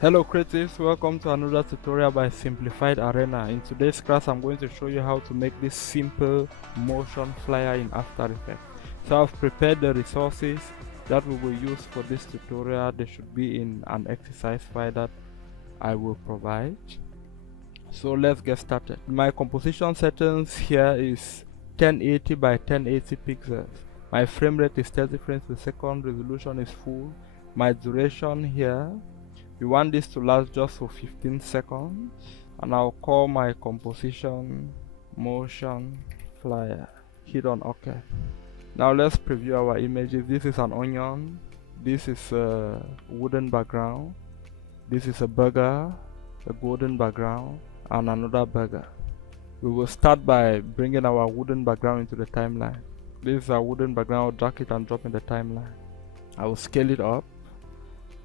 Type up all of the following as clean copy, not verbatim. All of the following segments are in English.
Hello creatives, welcome to another tutorial by Simplified Arena. In today's class I'm going to show you how to make this simple motion flyer in After Effects. So I've prepared the resources that we will use for this tutorial. They should be in an exercise file that I will provide. So let's get started. My composition settings here is 1080 by 1080 pixels. My frame rate is 30 frames per second, resolution is full. My duration here, we want this to last just for 15 seconds, and I'll call my composition motion flyer. Hit on OK. Now let's preview our images. This is an onion, this is a wooden background, this is a burger, a golden background, and another burger. We will start by bringing our wooden background into the timeline. This is a wooden background. I'll drag it and drop in the timeline. I will scale it up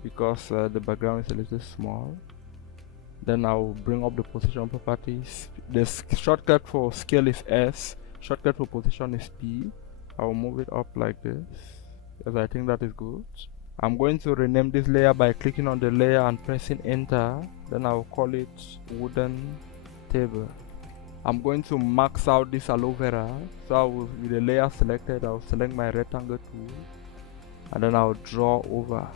because the background is a little small. Then I'll bring up the position properties. The shortcut for scale is S, shortcut for position is P. I'll move it up like this, because I think that is good. I'm going to rename this layer by clicking on the layer and pressing enter. Then I'll call it wooden table. I'm going to max out this aloe vera. So I will, with the layer selected, I'll select my rectangle tool, and then I'll draw over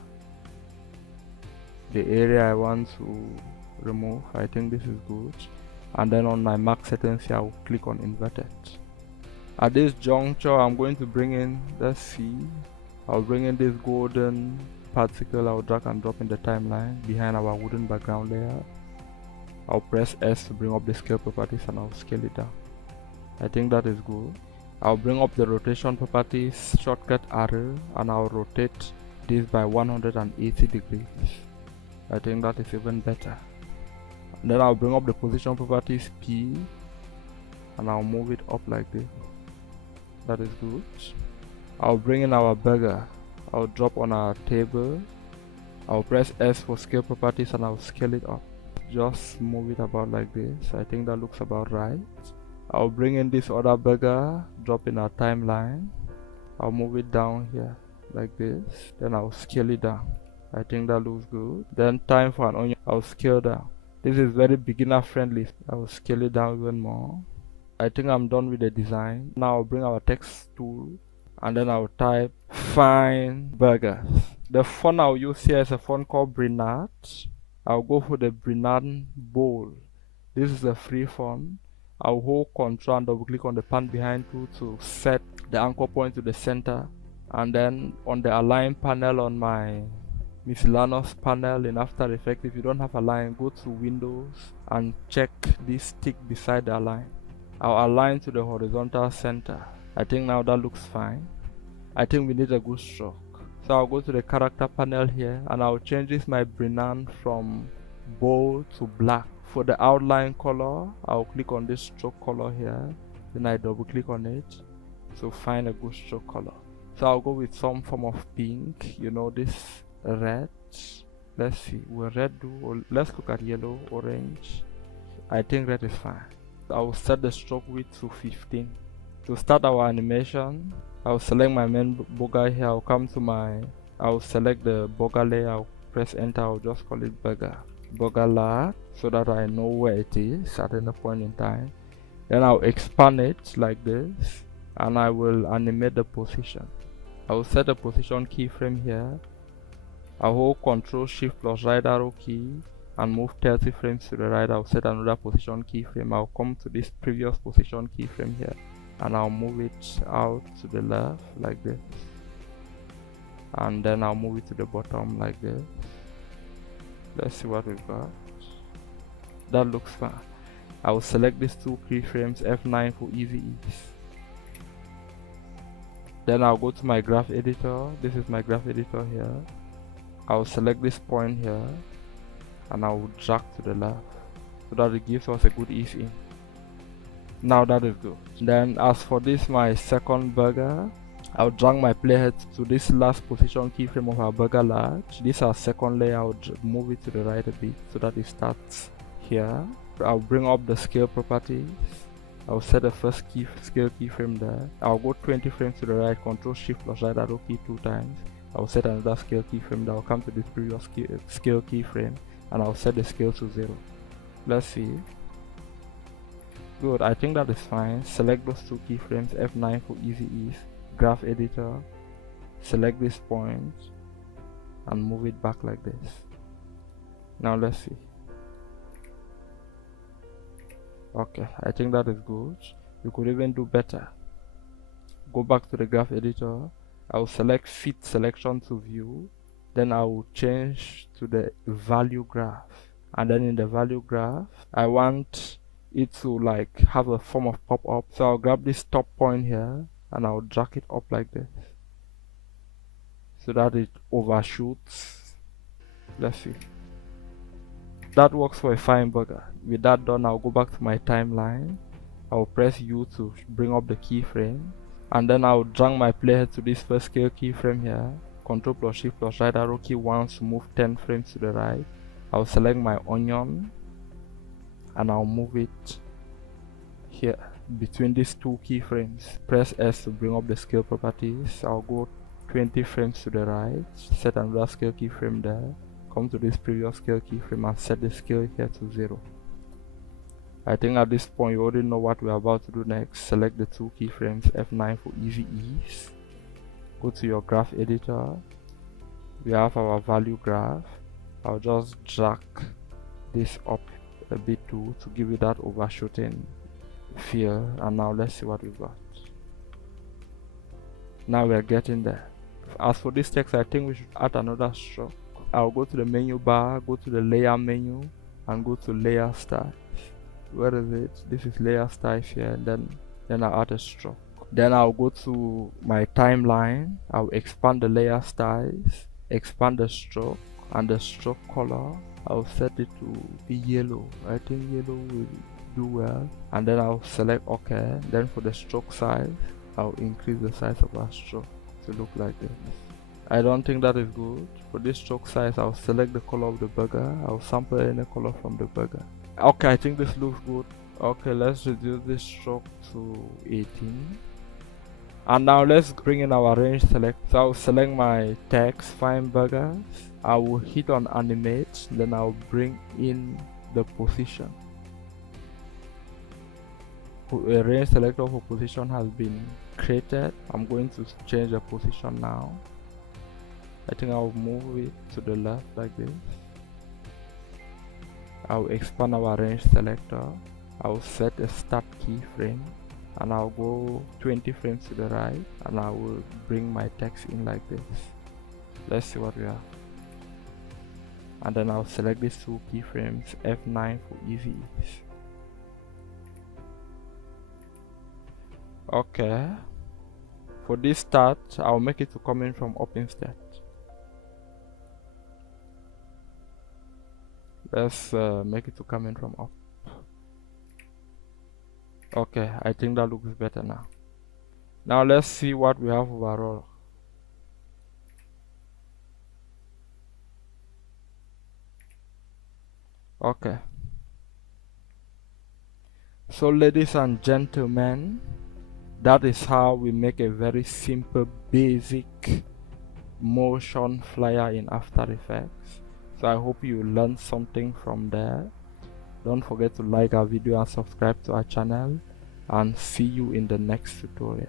the area I want to remove. I think this is good. And then on my max settings here, I'll click on inverted. At this juncture, I'm going to bring in, let's see, I'll bring in this golden particle. I'll drag and drop in the timeline behind our wooden background layer. I'll press S to bring up the scale properties and I'll scale it down. I think that is good. I'll bring up the rotation properties, shortcut arrow, and I'll rotate this by 180 degrees. I think that is even better. And then I'll bring up the position properties P, and I'll move it up like this. That is good. I'll bring in our burger. I'll drop on our table. I'll press S for scale properties and I'll scale it up. Just move it about like this. I think that looks about right. I'll bring in this other burger, drop in our timeline. I'll move it down here like this. Then I'll scale it down. I think that looks good. Then time for an onion. I'll scale down. This is very beginner friendly. I will scale it down even more. I think I'm done with the design. Now I'll bring our text tool and then I'll type fine burgers. The font I'll use here is a font called Brinard. I'll go for the Brinard Bold. This is a free font. I'll hold Ctrl and double click on the pan behind tool to set the anchor point to the center, and then on the align panel on my miscellaneous panel in After Effects, if you don't have align, go to Windows and check this tick beside the align. I'll align to the horizontal center. I think now that looks fine. I think we need a good stroke. So I'll go to the character panel here and I'll change this my Brinard from bold to black. For the outline color, I'll click on this stroke color here. Then I double click on it to find a good stroke color. So I'll go with some form of pink, you know, this red. Let's see, will red do? Or let's look at yellow, orange. I think red is fine. I will set the stroke width to 15. To start our animation, I'll select my main burger here. I'll select the burger layer. I'll press enter. I'll just call it burger lard, so that I know where it is at any point in time. Then I'll expand it like this and I will animate the position. I will set the position keyframe here. I'll hold Ctrl Shift plus right arrow key and move 30 frames to the right. I'll set another position keyframe. I'll come to this previous position keyframe here and I'll move it out to the left like this, and then I'll move it to the bottom like this. Let's see what we've got. That looks fine. I will select these two keyframes, F9 for easy ease. Then I'll go to my graph editor. This is my graph editor here. I'll select this point here and I will drag to the left so that it gives us a good ease in. Now that is good. Then as for this, my second burger, I'll drag my playhead to this last position keyframe of our burger large. This is our second layer. I'll move it to the right a bit so that it starts here. I'll bring up the scale properties. I'll set the first scale keyframe there. I'll go 20 frames to the right, Ctrl Shift plus right arrow key 2 times. I'll set another scale keyframe that will come to this previous scale keyframe and I'll set the scale to 0. Let's see. Good, I think that is fine. Select those two keyframes, F9 for easy ease, graph editor, select this point and move it back like this. Now let's see. Okay, I think that is good. You could even do better. Go back to the graph editor. I'll select fit selection to view, then I will change to the value graph, and then in the value graph I want it to like have a form of pop-up, so I'll grab this top point here and I'll drag it up like this so that it overshoots. Let's see. That works for a fine burger. With that done, I'll go back to my timeline. I'll press U to bring up the keyframe, and then I'll drag my playhead to this first scale keyframe here. Ctrl plus Shift plus right arrow key once to move 10 frames to the right. I'll select my onion and I'll move it here between these two keyframes. Press S to bring up the scale properties. I'll go 20 frames to the right, set another scale keyframe there, come to this previous scale keyframe and set the scale here to 0. I think at this point you already know what we're about to do next. Select the two keyframes, F9 for easy ease. Go to your graph editor. We have our value graph. I'll just drag this up a bit too to give it that overshooting feel. And now let's see what we've got. Now we're getting there. As for this text, I think we should add another stroke. I'll go to the menu bar, go to the layer menu and go to layer styles. Where is it? This is layer styles here, and then I'll add a stroke. Then I'll go to my timeline. I'll expand the layer styles, expand the stroke and the stroke color. I'll set it to yellow. I think yellow will do well. And then I'll select OK. Then for the stroke size, I'll increase the size of our stroke to look like this. I don't think that is good. For this stroke size, I'll select the color of the burger. I'll sample any color from the burger. Okay, I think this looks good. Okay, let's reduce this stroke to 18. And now let's bring in our range select. So I'll select my text, fine burgers. I will hit on animate, then I'll bring in the position. A range selector for position has been created. I'm going to change the position now. I think I'll move it to the left like this. I'll expand our range selector. I'll set a start keyframe and I'll go 20 frames to the right and I will bring my text in like this. Let's see what we have. And then I'll select these two keyframes, F9 for easy ease. Okay. For this start, I'll make it to come in from up instead. Let's make it to come in from up. Okay, I think that looks better now. Now let's see what we have overall. Okay. So ladies and gentlemen, that is how we make a very simple basic motion flyer in After Effects. So I hope you learned something from there. Don't forget to like our video and subscribe to our channel, and see you in the next tutorial.